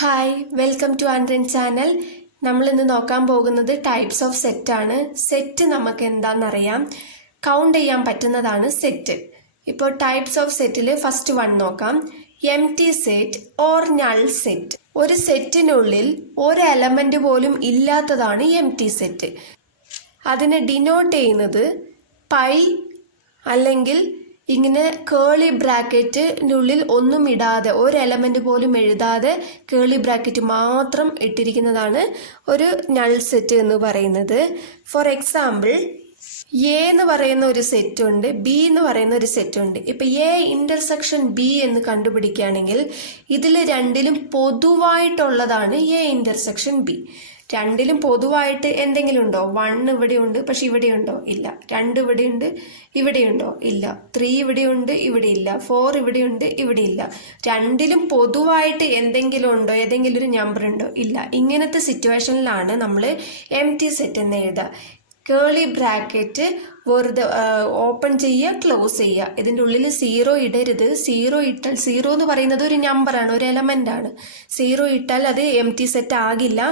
Hi welcome to ആൻഡ്രൻ channel. നമ്മൾ ഇന്ന് നോക്കാൻ പോകുന്നത് ടൈപ്സ് ഓഫ് സെറ്റ് ആണ്. സെറ്റ് നമുക്ക് എന്താണെന്നറിയാം, കൗണ്ട് ചെയ്യാൻ പറ്റുന്നതാണ് സെറ്റ്. ഇപ്പോൾ ടൈപ്സ് ഓഫ് സെറ്റിൽ ഫസ്റ്റ് വൺ നോക്കാം. Empty set or null set. ഒരു സെറ്റിനുള്ളിൽ ഒരു എലമെന്റ് പോലും ഇല്ലാത്തതാണ് എം ടി സെറ്റ്. അതിനെ ഡിനോട്ട് ചെയ്യുന്നത് പൈ അല്ലെങ്കിൽ ഇങ്ങനെ കേളി ബ്രാക്കറ്റിനുള്ളിൽ ഒന്നും ഇടാതെ, ഒരു എലമെന്റ് പോലും എഴുതാതെ കേളി ബ്രാക്കറ്റ് മാത്രം ഇട്ടിരിക്കുന്നതാണ് ഒരു നൾ സെറ്റ് എന്ന് പറയുന്നത്. ഫോർ എക്സാമ്പിൾ, എ എന്ന് പറയുന്ന ഒരു സെറ്റ് ഉണ്ട്, ബി എന്ന് പറയുന്ന ഒരു സെറ്റ് ഉണ്ട്. ഇപ്പൊ എ ഇന്റർസെക്ഷൻ ബി എന്ന് കണ്ടുപിടിക്കുകയാണെങ്കിൽ ഇതിൽ രണ്ടിലും പൊതുവായിട്ടുള്ളതാണ് എ ഇന്റർസെക്ഷൻ ബി. രണ്ടിലും പൊതുവായിട്ട് എന്തെങ്കിലും ഉണ്ടോ? 1 ഇവിടെയുണ്ട്, പക്ഷെ ഇവിടെയുണ്ടോ? ഇല്ല. 2 ഇവിടെയുണ്ട്, ഇവിടെയുണ്ടോ? ഇല്ല. 3 ഇവിടെയുണ്ട്, ഇവിടെ ഇല്ല. 4 ഇവിടെയുണ്ട്, ഇവിടെ ഇല്ല. രണ്ടിലും പൊതുവായിട്ട് എന്തെങ്കിലും ഉണ്ടോ? ഏതെങ്കിലും ഒരു നമ്പർ ഉണ്ടോ? ഇല്ല. ഇങ്ങനത്തെ സിറ്റുവേഷനിലാണ് നമ്മൾ എം ടി സെറ്റ് എന്ന് എഴുതുക. കേളി ബ്രാക്കറ്റ് വെറുതെ ഓപ്പൺ ചെയ്യുക, ക്ലോസ് ചെയ്യുക. ഇതിൻ്റെ ഉള്ളിൽ 0 ഇടരുത്. 0 ഇട്ടാൽ, 0 എന്ന് പറയുന്നത് ഒരു നമ്പറാണ്, ഒരു എലമെന്റ് ആണ്. 0 ഇട്ടാൽ അത് എം ടി സെറ്റ് ആകില്ല.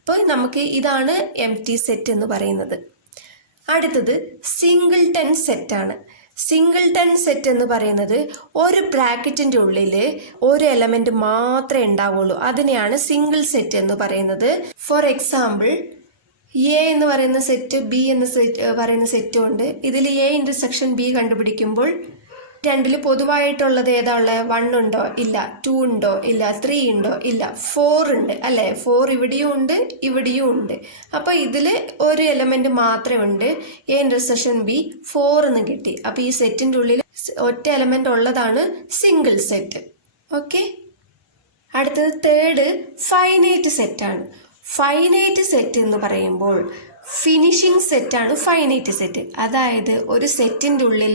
അപ്പോൾ നമുക്ക് ഇതാണ് എം ടി സെറ്റ് എന്ന് പറയുന്നത്. അടുത്തത് സിംഗിൾട്ടൺ സെറ്റ് ആണ്. സിംഗിൾട്ടൺ സെറ്റ് എന്ന് പറയുന്നത് ഒരു ബ്രാക്കറ്റിന്റെ ഉള്ളിൽ ഒരു എലമെന്റ് മാത്രമേ ഉണ്ടാവുള്ളൂ. അതിനെയാണ് സിംഗിൾ സെറ്റ് എന്ന് പറയുന്നത്. ഫോർ എക്സാമ്പിൾ, എ എന്ന് പറയുന്ന സെറ്റ്, ബി എന്ന് പറയുന്ന സെറ്റും ഉണ്ട്. ഇതിൽ എ ഇന്റർസെക്ഷൻ ബി കണ്ടുപിടിക്കുമ്പോൾ രണ്ടിൽ പൊതുവായിട്ടുള്ളത് ഏതാ ഉള്ളത്? 1 ഉണ്ടോ? ഇല്ല. 2 ഉണ്ടോ? ഇല്ല. 3 ഉണ്ടോ? ഇല്ല. 4 ഉണ്ട് അല്ലേ? 4 ഇവിടെയും ഉണ്ട്, ഇവിടെയും ഉണ്ട്. അപ്പൊ ഇതില് ഒരു എലമെന്റ് മാത്രമേ ഉണ്ട്. എ ഇന്റർസെക്ഷൻ ബി 4 എന്ന് കിട്ടി. അപ്പൊ ഈ സെറ്റിന്റെ ഉള്ളിൽ ഒറ്റ എലമെന്റ് ഉള്ളതാണ് സിംഗിൾ സെറ്റ്. ഓക്കെ. അടുത്തത് തേർഡ് ഫൈനൈറ്റ് സെറ്റ് ആണ്. ഫൈനൈറ്റ് സെറ്റ് എന്ന് പറയുമ്പോൾ ഫിനിഷിംഗ് സെറ്റാണ് ഫൈനൈറ്റ് സെറ്റ്. അതായത് ഒരു സെറ്റിൻ്റെ ഉള്ളിൽ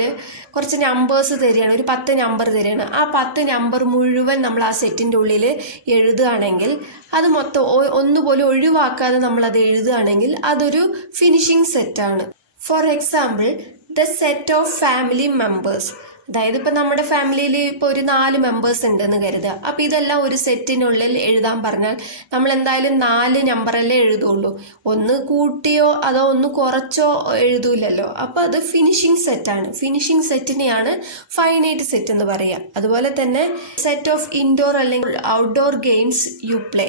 കുറച്ച് നമ്പേഴ്സ് തരികയാണ്, ഒരു 10 നമ്പർ തരികയാണ്. ആ 10 നമ്പർ മുഴുവൻ നമ്മൾ ആ സെറ്റിൻ്റെ ഉള്ളിൽ എഴുതുകയാണെങ്കിൽ, അത് മൊത്തം ഒന്നുപോലും ഒഴിവാക്കാതെ നമ്മൾ അത് എഴുതുകയാണെങ്കിൽ അതൊരു ഫിനിഷിംഗ് സെറ്റാണ്. For example, the set of family members. അതായത് ഇപ്പം നമ്മുടെ ഫാമിലിയിൽ ഇപ്പോൾ ഒരു 4 മെമ്പേഴ്സ് ഉണ്ടെന്ന് കരുതുക. അപ്പം ഇതെല്ലാം ഒരു സെറ്റിനുള്ളിൽ എഴുതാൻ പറഞ്ഞാൽ നമ്മൾ എന്തായാലും 4 നമ്പറല്ലേ എഴുതുള്ളൂ. ഒന്ന് കൂട്ടിയോ അതോ ഒന്ന് കുറച്ചോ എഴുതൂലല്ലോ. അപ്പം അത് ഫിനിഷിംഗ് സെറ്റാണ്. ഫിനിഷിംഗ് സെറ്റിനെയാണ് ഫൈനൈറ്റ് സെറ്റ് എന്ന് പറയുക. അതുപോലെ തന്നെ സെറ്റ് ഓഫ് ഇൻഡോർ അല്ലെങ്കിൽ ഔട്ട്ഡോർ ഗെയിംസ് യു പ്ലേ.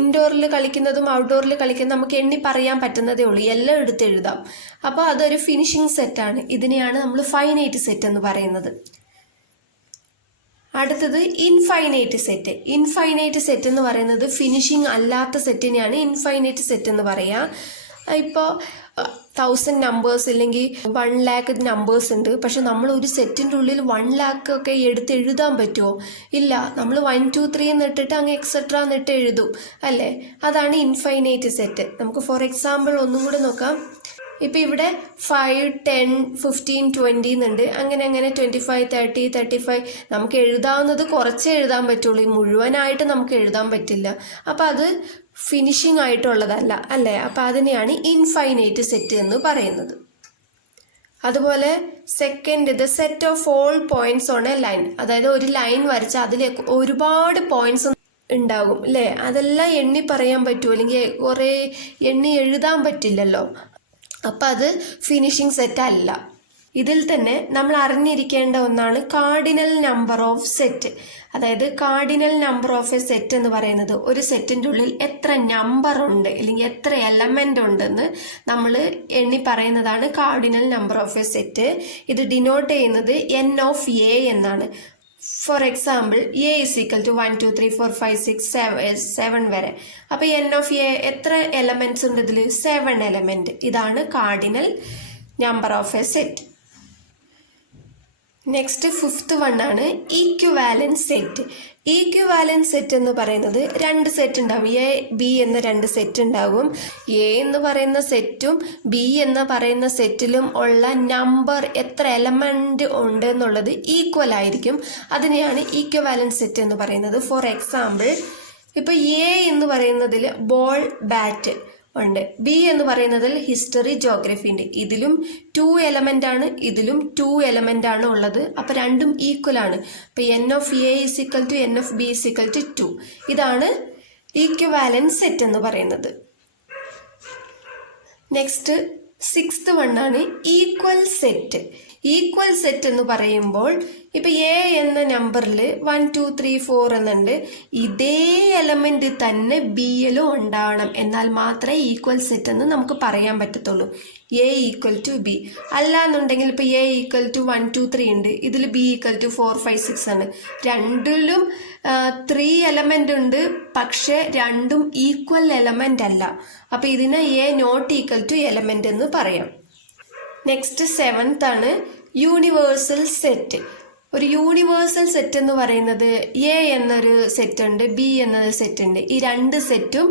ഇൻഡോറിൽ കളിക്കുന്നതും ഔട്ട്ഡോറിൽ കളിക്കുന്നതും നമുക്ക് എണ്ണി പറയാൻ പറ്റുന്നതേ ഉള്ളൂ, എല്ലാം എടുത്ത് എഴുതാം. അപ്പോൾ അതൊരു ഫിനിഷിംഗ് സെറ്റാണ്. ഇതിനെയാണ് നമ്മൾ ഫൈനൈറ്റ് സെറ്റ് എന്ന് പറയുന്നത്. അടുത്തത് ഇൻഫൈനൈറ്റ് സെറ്റ്. ഇൻഫൈനൈറ്റ് സെറ്റ് എന്ന് പറയുന്നത് ഫിനിഷിംഗ് അല്ലാത്ത സെറ്റിനെയാണ് ഇൻഫൈനൈറ്റ് സെറ്റ് എന്ന് പറയുക. ഇപ്പോൾ 1000 നമ്പേഴ്സ് അല്ലെങ്കിൽ 1,00,000 നമ്പേഴ്സ് ഉണ്ട്. പക്ഷെ നമ്മൾ ഒരു സെറ്റിൻ്റെ ഉള്ളിൽ 1,00,000 ഒക്കെ എടുത്ത് എഴുതാൻ പറ്റുമോ? ഇല്ല. നമ്മൾ 1 2 3 എന്നിട്ടിട്ട് അങ്ങ് എക്സെട്ര എന്നിട്ട് എഴുതും അല്ലേ? അതാണ് ഇൻഫൈനൈറ്റ് സെറ്റ്. നമുക്ക് ഫോർ എക്സാമ്പിൾ ഒന്നും കൂടെ നോക്കാം. ഇപ്പം ഇവിടെ 5 10 15 20 എന്നുണ്ട്. അങ്ങനെ 25 30 35 നമുക്ക് എഴുതാവുന്നത് കുറച്ചേ എഴുതാൻ പറ്റുള്ളൂ. മുഴുവനായിട്ട് നമുക്ക് എഴുതാൻ പറ്റില്ല. അപ്പം അത് ഫിനിഷിംഗ് ആയിട്ടുള്ളതല്ല അല്ലേ? അപ്പം അതിനെയാണ് ഇൻഫൈനൈറ്റ് സെറ്റ് എന്ന് പറയുന്നത്. അതുപോലെ second, the set of all points on A line. അതായത് ഒരു ലൈൻ വരച്ചാൽ അതിൽ ഒരുപാട് പോയിന്റ്സ് ഉണ്ടാകും അല്ലേ? അതെല്ലാം എണ്ണി പറയാൻ പറ്റുമോ? അല്ലെങ്കിൽ കുറേ എണ്ണി എഴുതാൻ പറ്റില്ലല്ലോ. അപ്പം അത് ഫിനിഷിംഗ് സെറ്റ് അല്ല. ഇതിൽ തന്നെ നമ്മൾ അറിഞ്ഞിരിക്കേണ്ട ഒന്നാണ് കാർഡിനൽ നമ്പർ ഓഫ് സെറ്റ്. അതായത് cardinal number of a set എന്ന് പറയുന്നത് ഒരു സെറ്റിൻ്റെ ഉള്ളിൽ എത്ര നമ്പർ ഉണ്ട് അല്ലെങ്കിൽ എത്ര എലമെന്റ് ഉണ്ടെന്ന് നമ്മൾ എണ്ണി പറയുന്നതാണ് cardinal number of a set. ഇത് ഡിനോട്ട് ചെയ്യുന്നത് n ഓഫ് എ എന്നാണ്. For example, A is equal to 1 2 3 4 5 6 7 വരെ. അപ്പോൾ n ഓഫ് എ എത്ര എലമെന്റ്സ് ഉണ്ട് ഇതിൽ? 7 എലമെന്റ്. ഇതാണ് cardinal number of a set. Next fifth one ആണ് ഈക്വിവാലൻസ് സെറ്റ്. ഈക്വിവാലൻസ് സെറ്റ് എന്ന് പറയുന്നത് 2 സെറ്റ് ഉണ്ടാവും. എ ബി എന്ന 2 സെറ്റ് ഉണ്ടാകും. എ എന്ന് പറയുന്ന സെറ്റും ബി എന്ന് പറയുന്ന സെറ്റിലും ഉള്ള നമ്പർ എത്ര എലമെന്റ് ഉണ്ട് എന്നുള്ളത് ഈക്വൽ ആയിരിക്കും. അതിനെയാണ് ഈക്വിവാലൻസ് സെറ്റ് എന്ന് പറയുന്നത്. ഫോർ എക്സാമ്പിൾ, ഇപ്പൊ എ എന്ന് പറയുന്നതിൽ ബോൾ ബാറ്റ് ഉണ്ട്. ബി എന്ന് പറയുന്നതിൽ ഹിസ്റ്ററി ജോഗ്രഫി ഉണ്ട്. ഇതിലും 2 എലമെന്റ് ആണ്, ഇതിലും 2 എലമെന്റ് ആണ് ഉള്ളത്. അപ്പൊ രണ്ടും ഈക്വൽ ആണ്. അപ്പൊ n of A is equal to n of B is equal to 2. ഇതാണ് ഈക്വിവാലന്റ് സെറ്റ് എന്ന് പറയുന്നത്. നെക്സ്റ്റ് 6th വണ്ണാണ് ഈക്വൽ സെറ്റ്. ഈക്വൽ സെറ്റ് എന്ന് പറയുമ്പോൾ ഇപ്പൊ എ എന്ന നമ്പറിൽ 1 2 3 4 എന്നുണ്ട്. ഇതേ എലമെന്റ് തന്നെ ബിയിലും ഉണ്ടാവണം, എന്നാൽ മാത്രമേ ഈക്വൽ സെറ്റ് എന്ന് നമുക്ക് പറയാൻ പറ്റത്തുള്ളൂ. എ ഈക്വൽ ടു ബി അല്ലാന്നുണ്ടെങ്കിൽ ഇപ്പൊ എ ഈക്വൽ ടു 1 2 3 ഉണ്ട്, ഇതിൽ ബി ഈക്വൽ ടു 4 5 6 ആണ്. രണ്ടിലും 3 എലമെന്റ് ഉണ്ട്, പക്ഷെ രണ്ടും ഈക്വൽ എലമെന്റ് അല്ല. അപ്പൊ ഇതിനെ A not equal to element എന്ന് പറയാം. നെക്സ്റ്റ് 7th ആണ് യൂണിവേഴ്സൽ സെറ്റ്. ഒരു യൂണിവേഴ്സൽ സെറ്റ് എന്ന് പറയുന്നത് എ എന്നൊരു സെറ്റ് ഉണ്ട്, ബി എന്നൊരു സെറ്റ് ഉണ്ട്. ഈ രണ്ട് സെറ്റും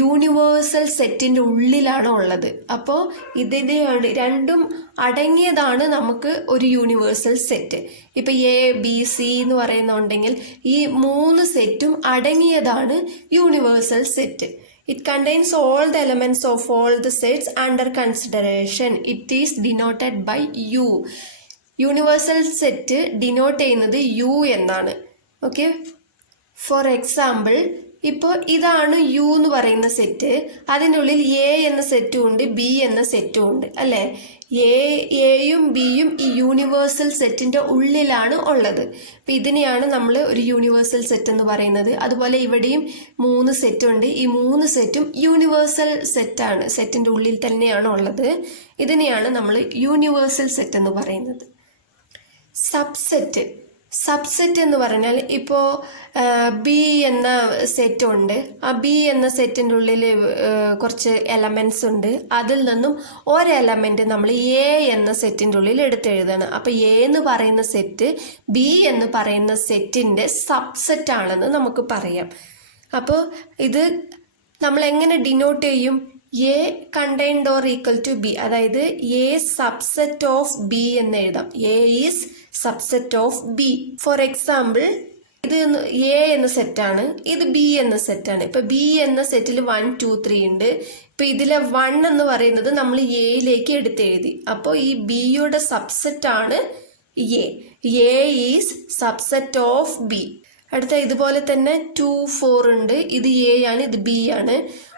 യൂണിവേഴ്സൽ സെറ്റിന്റെ ഉള്ളിലാണ് ഉള്ളത്. അപ്പോൾ ഇതിന് രണ്ടും അടങ്ങിയതാണ് നമുക്ക് ഒരു യൂണിവേഴ്സൽ സെറ്റ്. ഇപ്പൊ എ ബി സി എന്ന് പറയുന്നുണ്ടെങ്കിൽ ഈ 3 സെറ്റും അടങ്ങിയതാണ് universal set. It contains all the elements of all the sets under consideration. It is denoted by U. Universal set denote ചെയ്യുന്നത് യു എന്നാണ്. ഓക്കെ, ഫോർ എക്സാമ്പിൾ ഇപ്പോൾ ഇതാണ് യു എന്ന് പറയുന്ന സെറ്റ്, അതിനുള്ളിൽ എ എന്ന സെറ്റും ഉണ്ട്, ബി എന്ന സെറ്റും ഉണ്ട് അല്ലേ. എയും ബിയും ഈ യൂണിവേഴ്സൽ സെറ്റിന്റെ ഉള്ളിലാണ് ഉള്ളത്. അപ്പം ഇതിനെയാണ് നമ്മൾ ഒരു യൂണിവേഴ്സൽ സെറ്റ് എന്ന് പറയുന്നത്. അതുപോലെ ഇവിടെയും 3 സെറ്റ് ഉണ്ട്, ഈ 3 സെറ്റും യൂണിവേഴ്സൽ സെറ്റാണ്, സെറ്റിന്റെ ഉള്ളിൽ തന്നെയാണ് ഉള്ളത്. ഇതിനെയാണ് നമ്മൾ യൂണിവേഴ്സൽ സെറ്റ് എന്ന് പറയുന്നത്. സബ്സെറ്റ് എന്ന് പറഞ്ഞാൽ ഇപ്പോൾ ബി എന്ന സെറ്റ് ഉണ്ട്, ആ ബി എന്ന സെറ്റിൻ്റെ ഉള്ളിൽ കുറച്ച് എലമെന്റ്സ് ഉണ്ട്, അതിൽ നിന്നും ഒരു എലമെന്റ് നമ്മൾ എ എന്ന സെറ്റിൻ്റെ ഉള്ളിൽ എടുത്തെഴുതാണ്. അപ്പോൾ എ എന്ന് പറയുന്ന സെറ്റ് ബി എന്ന് പറയുന്ന സെറ്റിൻ്റെ സബ്സെറ്റ് ആണെന്ന് നമുക്ക് പറയാം. അപ്പോൾ ഇത് നമ്മൾ എങ്ങനെ ഡിനോട്ട് ചെയ്യും? A contained or equal to B, അതായത് എ സബ്സെറ്റ് ഓഫ് ബി എന്ന് എഴുതാം. A is subset of B. For example ഇത് എ എന്ന സെറ്റാണ്, ഇത് ബി എന്ന സെറ്റാണ്. ഇപ്പൊ ബി എന്ന സെറ്റിൽ 1 2 3 ഉണ്ട്. ഇപ്പൊ ഇതിലെ 1 എന്ന് പറയുന്നത് നമ്മൾ എയിലേക്ക് എടുത്തെഴുതി. അപ്പോൾ ഈ ബിയുടെ സബ്സെറ്റ് ആണ് A. A is subset of B. അടുത്ത ഇതുപോലെ തന്നെ 2 4 ഉണ്ട്, ഇത് എ ആണ്, ഇത് ബി ആണ്.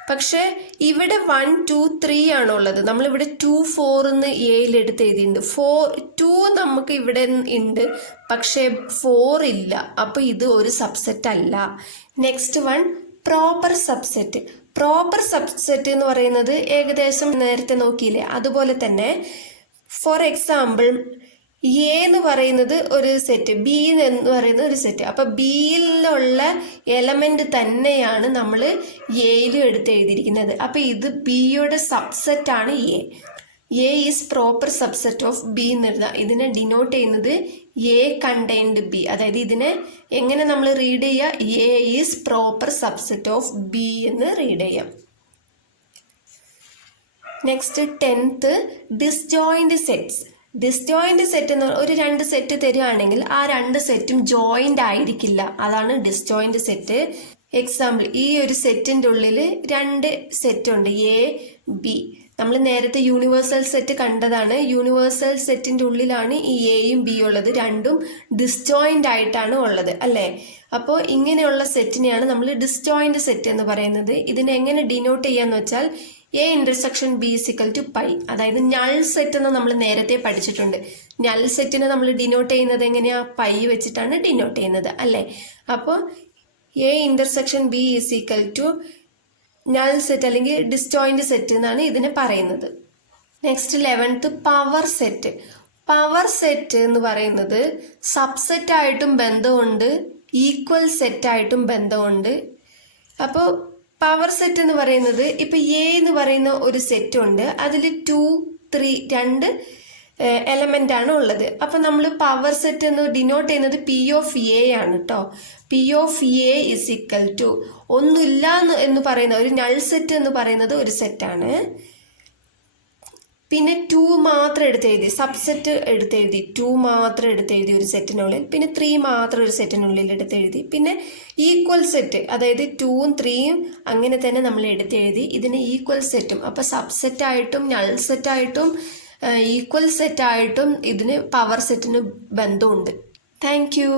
പക്ഷെ ഇവിടെ 1 2 3 ആണുള്ളത്, നമ്മളിവിടെ 2 4 എന്ന് എയിൽ എടുത്ത് എഴുതിയിട്ടുണ്ട്. 2 നമുക്ക് ഇവിടെ ഉണ്ട്, പക്ഷെ 4 ഇല്ല. അപ്പൊ ഇത് ഒരു സബ്സെറ്റ് അല്ല. Next one proper subset. Proper subset എന്ന് പറയുന്നത് ഏകദേശം നേരത്തെ നോക്കിയില്ലേ, അതുപോലെ തന്നെ ഫോർ എക്സാമ്പിൾ എ എന്ന് പറയുന്നത് ഒരു സെറ്റ്, ബി എന്ന് പറയുന്നത് ഒരു സെറ്റ്. അപ്പൊ ബിയിലുള്ള എലമെന്റ് തന്നെയാണ് നമ്മൾ എയിലും എടുത്ത് എഴുതിയിരിക്കുന്നത്. അപ്പൊ ഇത് ബിയുടെ സബ്സെറ്റ് ആണ് A. A is proper subset of B എന്ന് എഴുതാം. ഇതിനെ ഡിനോട്ട് ചെയ്യുന്നത് എ കണ്ടെയ്ൻഡ് ബി. അതായത് ഇതിനെ എങ്ങനെ നമ്മൾ റീഡ് ചെയ്യുക? A is proper subset of B എന്ന് റീഡ് ചെയ്യാം. Next 10th disjoint sets. Disjoint set എന്ന് ഒരു 2 സെറ്റ് തരികയാണെങ്കിൽ ആ 2 സെറ്റും ജോയിന്റ് ആയിരിക്കില്ല, അതാണ് ഡിസ്ജോയിന്റ് സെറ്റ്. എക്സാമ്പിൾ ഈ ഒരു സെറ്റിന്റെ ഉള്ളിൽ 2 സെറ്റ് ഉണ്ട്, എ ബി. നമ്മൾ നേരത്തെ യൂണിവേഴ്സൽ സെറ്റ് കണ്ടതാണ്. യൂണിവേഴ്സൽ സെറ്റിന്റെ ഉള്ളിലാണ് ഈ എയും ബി ഉള്ളത്, രണ്ടും ഡിസ്ജോയിന്റ് ആയിട്ടാണ് ഉള്ളത് അല്ലേ. അപ്പോൾ ഇങ്ങനെയുള്ള സെറ്റിനെയാണ് നമ്മൾ ഡിസ്ജോയിന്റ് സെറ്റ് എന്ന് പറയുന്നത്. ഇതിനെ എങ്ങനെ ഡിനോട്ട് ചെയ്യാന്ന് വെച്ചാൽ A intersection B is equal to phi. അതായത് നൾ സെറ്റ് എന്ന് നമ്മൾ നേരത്തെ പഠിച്ചിട്ടുണ്ട്. നൾ സെറ്റിനെ നമ്മൾ ഡിനോട്ട് ചെയ്യുന്നത് എങ്ങനെയാ? പൈ വെച്ചിട്ടാണ് ഡിനോട്ട് ചെയ്യുന്നത് അല്ലേ. അപ്പോൾ A intersection B is equal to null set അല്ലെങ്കിൽ ഡിസ്ജോയിന്റ് സെറ്റ് എന്നാണ് ഇതിനെ പറയുന്നത്. Next 11th power set. Power set എന്ന് പറയുന്നത് സബ്സെറ്റ് ആയിട്ടും ബന്ധമുണ്ട്, ഈക്വൽ സെറ്റ് ആയിട്ടും ബന്ധമുണ്ട്. അപ്പോൾ പവർ സെറ്റ് എന്ന് പറയുന്നത് ഇപ്പൊ എ എന്ന് പറയുന്ന ഒരു സെറ്റ് ഉണ്ട്, അതിൽ 2 3 2 എലമെന്റ് ആണ് ഉള്ളത്. അപ്പൊ നമ്മൾ പവർ സെറ്റ് എന്ന് ഡിനോട്ട് ചെയ്യുന്നത് പി ഓഫ് എ ആണ് കേട്ടോ. P of A is equal to ഒന്നുമില്ല എന്ന് പറയുന്ന ഒരു നൾ സെറ്റ് എന്ന് പറയുന്നത് ഒരു സെറ്റാണ്. പിന്നെ 2 മാത്രം എടുത്തെഴുതി, സബ്സെറ്റ് എടുത്തെഴുതി, 2 മാത്രം എടുത്തെഴുതി ഒരു സെറ്റിനുള്ളിൽ. പിന്നെ 3 മാത്രം ഒരു സെറ്റിനുള്ളിൽ എടുത്തെഴുതി. പിന്നെ ഈക്വൽ സെറ്റ്, അതായത് 2ഉം 3ഉം അങ്ങനെ തന്നെ നമ്മൾ എടുത്തെഴുതി. ഇതിന് ഈക്വൽ സെറ്റും, അപ്പൊ സബ്സെറ്റ് ആയിട്ടും നൾ സെറ്റ് ആയിട്ടും ഈക്വൽ സെറ്റ് ആയിട്ടും ഇതിന് പവർ സെറ്റിന് ബന്ധമുണ്ട്. Thank you.